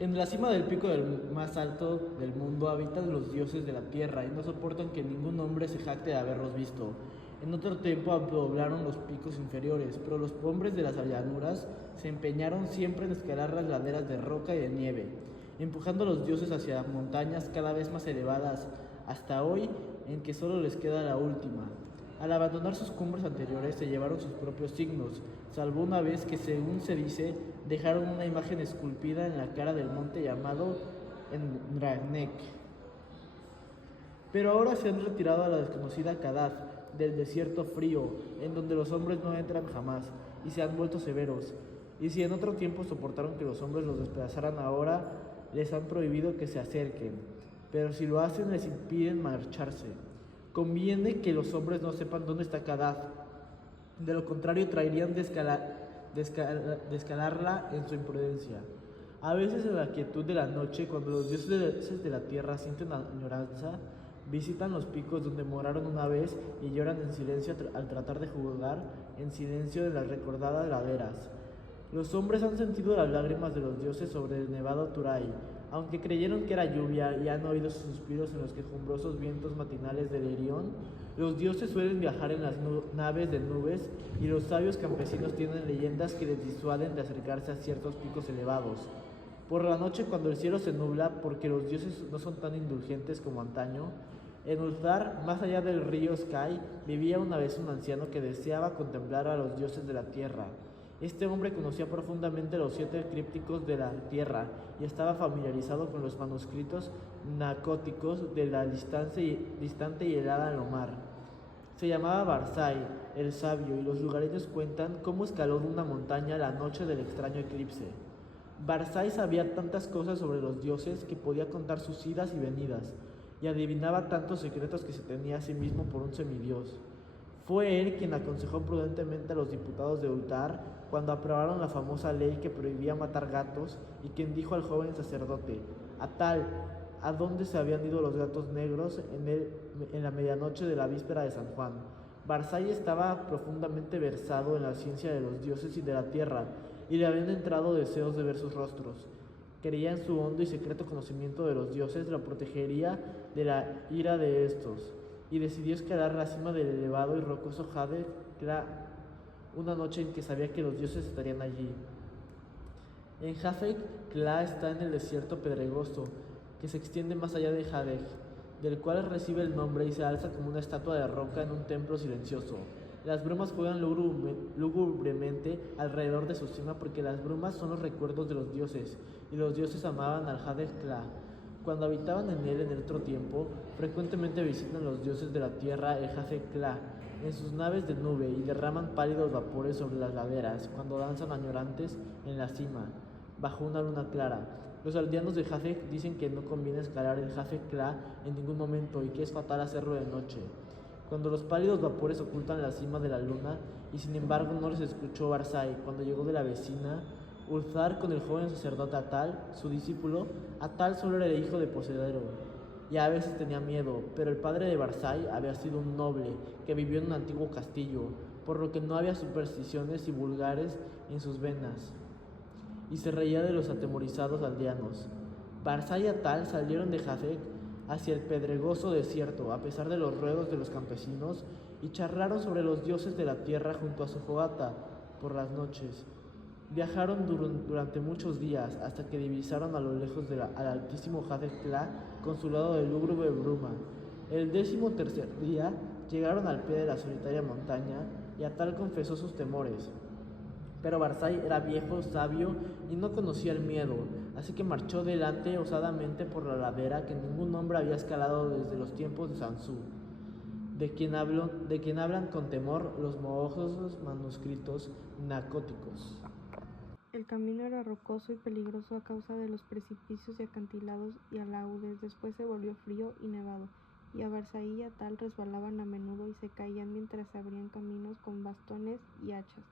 En la cima del pico más alto del mundo habitan los dioses de la tierra y no soportan que ningún hombre se jacte de haberlos visto. En otro tiempo poblaron los picos inferiores, pero los hombres de las llanuras se empeñaron siempre en escalar las laderas de roca y de nieve, empujando a los dioses hacia montañas cada vez más elevadas, hasta hoy en que solo les queda la última. Al abandonar sus cumbres anteriores se llevaron sus propios signos, salvo una vez que, según se dice, dejaron una imagen esculpida en la cara del monte llamado Endragnek. Pero ahora se han retirado a la desconocida Kadath, del desierto frío, en donde los hombres no entran jamás, y se han vuelto severos. Y si en otro tiempo soportaron que los hombres los despedazaran, ahora les han prohibido que se acerquen. Pero si lo hacen, les impiden marcharse. Conviene que los hombres no sepan dónde está Kadath. De lo contrario, traerían de escalarla en su imprudencia. A veces en la quietud de la noche, cuando los dioses de la tierra sienten añoranza, visitan los picos donde moraron una vez y lloran en silencio al tratar de jugar en silencio de las recordadas laderas. Los hombres han sentido las lágrimas de los dioses sobre el nevado Turay, aunque creyeron que era lluvia y han oído sus suspiros en los quejumbrosos vientos matinales del Erión. Los dioses suelen viajar en las naves de nubes y los sabios campesinos tienen leyendas que les disuaden de acercarse a ciertos picos elevados. Por la noche, cuando el cielo se nubla, porque los dioses no son tan indulgentes como antaño, en Ulthar, más allá del río Sky, vivía una vez un anciano que deseaba contemplar a los dioses de la tierra. Este hombre conocía profundamente los 7 crípticos de la tierra y estaba familiarizado con los manuscritos nacóticos de la distante y helada Lomar. Se llamaba Barzai, el sabio, y los lugareños cuentan cómo escaló de una montaña la noche del extraño eclipse. Barzai sabía tantas cosas sobre los dioses que podía contar sus idas y venidas, y adivinaba tantos secretos que se tenía a sí mismo por un semidios. Fue él quien aconsejó prudentemente a los diputados de Ultar cuando aprobaron la famosa ley que prohibía matar gatos y quien dijo al joven sacerdote, ¿a dónde se habían ido los gatos negros en la medianoche de la víspera de San Juan? Barzai estaba profundamente versado en la ciencia de los dioses y de la tierra, y le habían entrado deseos de ver sus rostros. Creía en su hondo y secreto conocimiento de los dioses, lo protegería de la ira de estos, y decidió escalar la cima del elevado y rocoso Jade una noche en que sabía que los dioses estarían allí. En Jafek, Kla está en el desierto pedregoso, que se extiende más allá de Jadej, del cual recibe el nombre y se alza como una estatua de roca en un templo silencioso. Las brumas juegan lúgubremente alrededor de su cima porque las brumas son los recuerdos de los dioses, y los dioses amaban al Jadej Kla. Cuando habitaban en él en el otro tiempo, frecuentemente visitan los dioses de la tierra el Jafek Kla en sus naves de nube y derraman pálidos vapores sobre las laderas cuando danzan añorantes en la cima bajo una luna clara. Los aldeanos de Jafek dicen que no conviene escalar el Jafek Kla en ningún momento y que es fatal hacerlo de noche, cuando los pálidos vapores ocultan la cima de la luna, y sin embargo no les escuchó Barzai cuando llegó de la vecina Ulthar con el joven sacerdote Atal, su discípulo. Atal solo era el hijo de Posedero y a veces tenía miedo, pero el padre de Barzai había sido un noble que vivió en un antiguo castillo, por lo que no había supersticiones y vulgares en sus venas, y se reía de los atemorizados aldeanos. Barzai y Atal salieron de Jafek hacia el pedregoso desierto, a pesar de los ruegos de los campesinos, y charlaron sobre los dioses de la tierra junto a su fogata por las noches. Viajaron durante muchos días hasta que divisaron a lo lejos al altísimo Jafek Kla con su lado de lúgubre bruma. El 13º día llegaron al pie de la solitaria montaña y Atal confesó sus temores. Pero Barzai era viejo, sabio y no conocía el miedo, así que marchó delante osadamente por la ladera que ningún hombre había escalado desde los tiempos de Sansú, de quien hablan con temor los mohosos manuscritos nacóticos. El camino era rocoso y peligroso a causa de los precipicios y acantilados y alaúdes. Después se volvió frío y nevado, y a Barzai y a Tal resbalaban a menudo y se caían mientras se abrían caminos con bastones y hachas.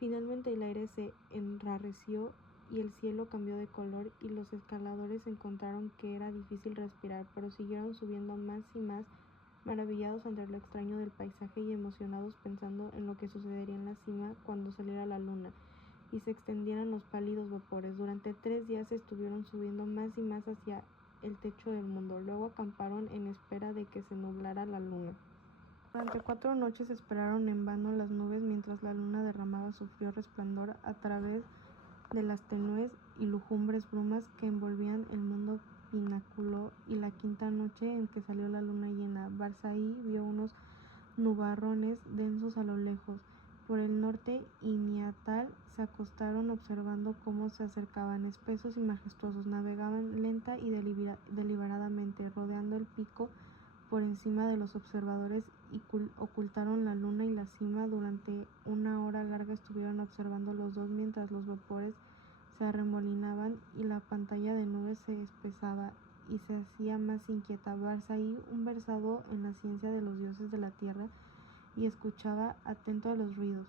Finalmente el aire se enrareció y el cielo cambió de color, y los escaladores encontraron que era difícil respirar, pero siguieron subiendo más y más, maravillados ante lo extraño del paisaje y emocionados pensando en lo que sucedería en la cima cuando saliera la luna. y se extendieran los pálidos vapores. Durante 3 días estuvieron subiendo más y más hacia el techo del mundo. Luego acamparon en espera de que se nublara la luna. Durante 4 noches esperaron en vano las nubes mientras la luna derramaba su frío resplandor a través de las tenues y lúgubres brumas que envolvían el mundo pináculo. Y la 5ª noche en que salió la luna llena, Barzai vio unos nubarrones densos a lo lejos por el norte, y Niatal se acostaron observando cómo se acercaban, espesos y majestuosos. Navegaban lenta y deliberadamente, rodeando el pico por encima de los observadores, y ocultaron la luna y la cima. Durante 1 hora larga estuvieron observando los dos mientras los vapores se arremolinaban y la pantalla de nubes se espesaba y se hacía más inquieta. Barzai, un versado en la ciencia de los dioses de la tierra, y escuchaba atento a los ruidos,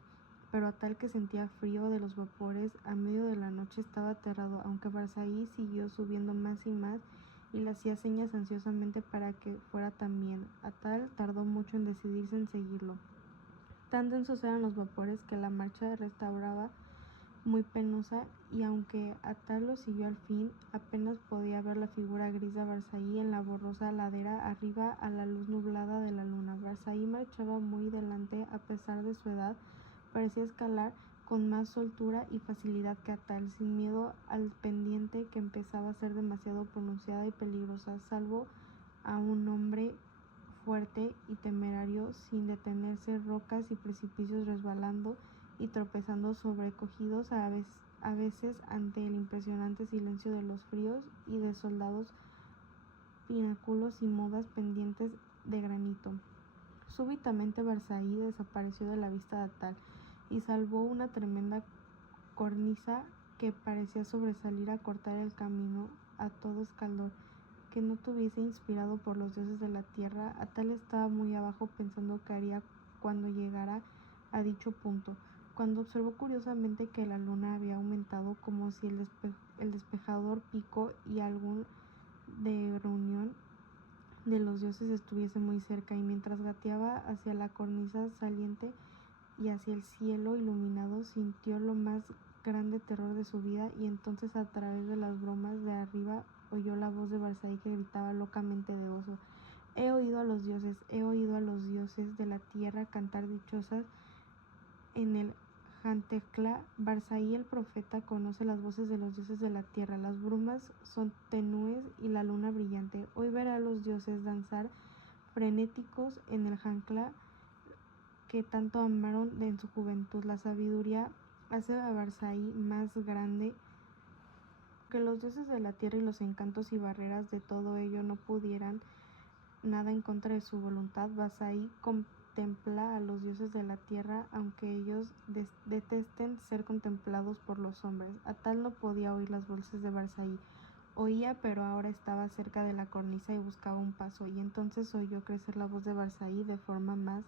pero Atal, que sentía frío de los vapores a medio de la noche, estaba aterrado, aunque Barzai siguió subiendo más y más y le hacía señas ansiosamente para que fuera también. Atal tardó mucho en decidirse en seguirlo. Tan densos eran los vapores que la marcha restauraba muy penosa, y aunque Atal lo siguió al fin, apenas podía ver la figura gris de Barzai en la borrosa ladera arriba a la luz nublada de la luna. Barzai marchaba muy delante a pesar de su edad. Parecía escalar con más soltura y facilidad que Atal, sin miedo al pendiente que empezaba a ser demasiado pronunciada y peligrosa, salvo a un hombre fuerte y temerario, sin detenerse, rocas y precipicios, resbalando y tropezando, sobrecogidos a veces ante el impresionante silencio de los fríos y desoldados pináculos y mudas pendientes de granito. Súbitamente Barzai desapareció de la vista de Atal, y salvo una tremenda cornisa que parecía sobresalir a cortar el camino a todo escalón que no tuviese inspirado por los dioses de la tierra, Atal estaba muy abajo pensando qué haría cuando llegara a dicho punto, cuando observó curiosamente que la luna había aumentado, como si el despejador pico y algún de reunión de los dioses estuviese muy cerca, y mientras gateaba hacia la cornisa saliente y hacia el cielo iluminado, sintió lo más grande terror de su vida. Y entonces, a través de las bromas de arriba, oyó la voz de Barzai que gritaba locamente de gozo: he oído a los dioses de la tierra cantar dichosas en el Jantecla. Barzai, el profeta, conoce las voces de los dioses de la tierra. Las brumas son tenues y la luna brillante. Hoy verá a los dioses danzar frenéticos en el Jantecla que tanto amaron en su juventud. La sabiduría hace a Barzai más grande que los dioses de la tierra, y los encantos y barreras de todo ello no pudieran nada en contra de su voluntad. Barzai contempla a los dioses de la tierra, aunque ellos detesten ser contemplados por los hombres. Atal no podía oír las voces de Barzai. Oía, pero ahora estaba cerca de la cornisa y buscaba un paso, y entonces oyó crecer la voz de Barzai de forma más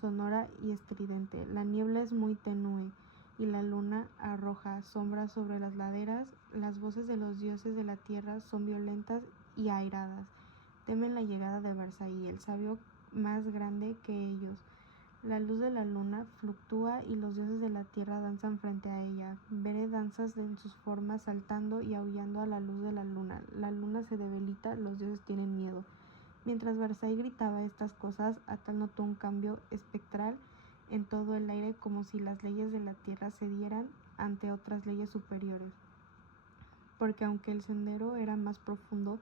sonora y estridente. La niebla es muy tenue y la luna arroja sombras sobre las laderas. Las voces de los dioses de la tierra son violentas y airadas. Temen la llegada de Barzai, el sabio más grande que ellos. La luz de la luna fluctúa y los dioses de la tierra danzan frente a ella. Veré danzas en sus formas, saltando y aullando a la luz de la luna. La luna se debilita, los dioses tienen miedo. Mientras Barzai gritaba estas cosas, Atal notó un cambio espectral en todo el aire, como si las leyes de la tierra cedieran ante otras leyes superiores. Porque aunque el sendero era más profundo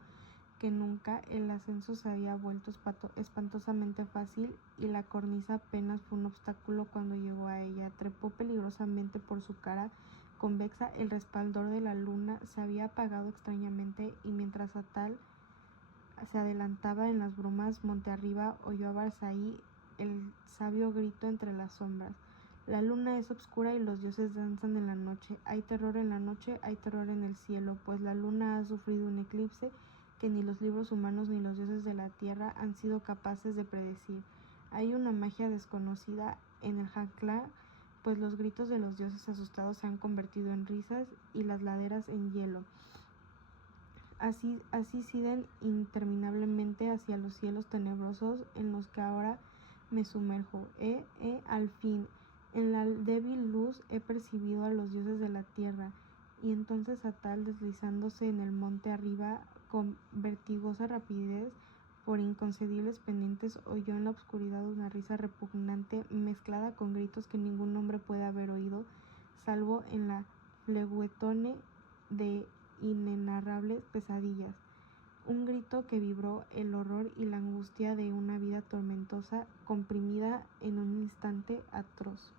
que nunca, el ascenso se había vuelto espantosamente fácil, y la cornisa apenas fue un obstáculo cuando llegó a ella. Trepó peligrosamente por su cara convexa. El resplandor de la luna se había apagado extrañamente, y mientras Atal se adelantaba en las brumas monte arriba, oyó a Barzai el sabio grito entre las sombras: la luna es obscura y los dioses danzan en la noche. Hay terror en la noche, hay terror en el cielo, pues la luna ha sufrido un eclipse que ni los libros humanos ni los dioses de la tierra han sido capaces de predecir. Hay una magia desconocida en el Jantecla, pues los gritos de los dioses asustados se han convertido en risas y las laderas en hielo. Así siguen interminablemente hacia los cielos tenebrosos en los que ahora me sumerjo. Al fin En la débil luz he percibido a los dioses de la tierra. Y entonces Atal, deslizándose en el monte arriba con vertigosa rapidez por inconcebibles pendientes, oyó en la oscuridad una risa repugnante mezclada con gritos que ningún hombre puede haber oído, salvo en la fleguetone de inenarrables pesadillas. Un grito que vibró el horror y la angustia de una vida tormentosa, comprimida en un instante atroz.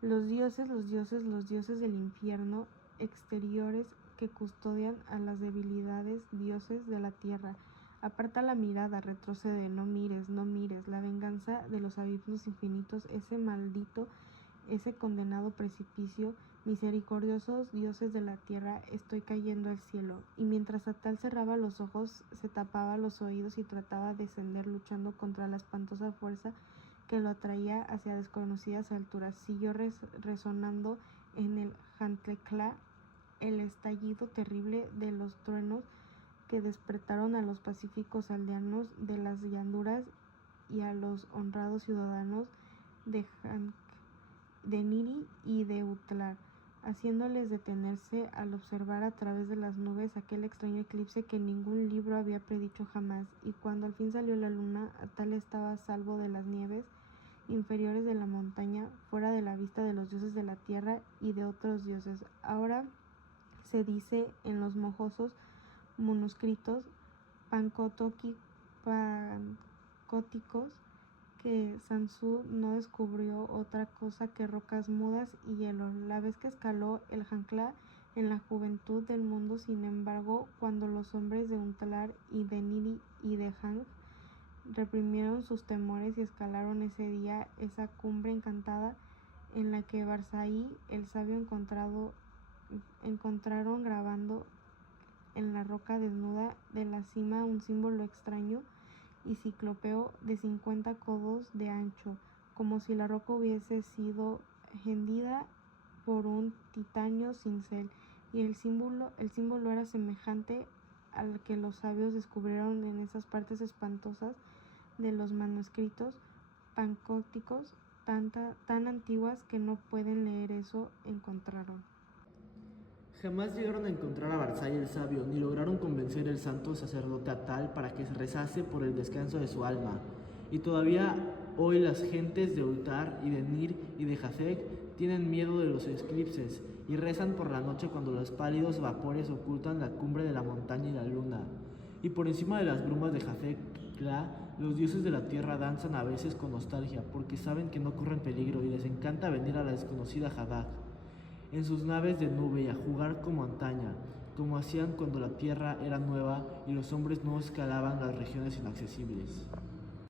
Los dioses del infierno exteriores que custodian a las debilidades dioses de la tierra. Aparta la mirada, retrocede, no mires, la venganza de los abismos infinitos, ese maldito, ese condenado precipicio. Misericordiosos dioses de la tierra, estoy cayendo al cielo. Y mientras Atal cerraba los ojos, se tapaba los oídos y trataba de descender luchando contra la espantosa fuerza que lo atraía hacia desconocidas alturas. Siguió resonando en el Jantlecla el estallido terrible de los truenos que despertaron a los pacíficos aldeanos de las llanuras y a los honrados ciudadanos de Niri y de Utlar, haciéndoles detenerse al observar a través de las nubes aquel extraño eclipse que ningún libro había predicho jamás. Y cuando al fin salió la luna, Atal estaba a salvo de las nieves inferiores de la montaña, fuera de la vista de los dioses de la tierra y de otros dioses. Ahora se dice en los mojosos manuscritos pancóticos que Sansu no descubrió otra cosa que rocas mudas y hielo la vez que escaló el Jantla en la juventud del mundo. Sin embargo, cuando los hombres de Utlar y de Niri y de Jang reprimieron sus temores y escalaron ese día esa cumbre encantada en la que Barzai el sabio encontraron grabando en la roca desnuda de la cima un símbolo extraño y ciclópeo de 50 codos de ancho, como si la roca hubiese sido hendida por un titanio cincel, y el símbolo era semejante al que los sabios descubrieron en esas partes espantosas de los manuscritos pancóticos tan antiguas que no pueden leer eso encontraron. Jamás llegaron a encontrar a Barzai el sabio, ni lograron convencer al santo sacerdote Atal para que se rezase por el descanso de su alma. Y todavía hoy las gentes de Utlar y de Nir y de Jafek tienen miedo de los eclipses y rezan por la noche cuando los pálidos vapores ocultan la cumbre de la montaña y la luna. Y por encima de las brumas de Jafek, los dioses de la tierra danzan a veces con nostalgia porque saben que no corren peligro y les encanta venir a la desconocida Hadak en sus naves de nube y a jugar como antaña, como hacían cuando la tierra era nueva y los hombres no escalaban las regiones inaccesibles.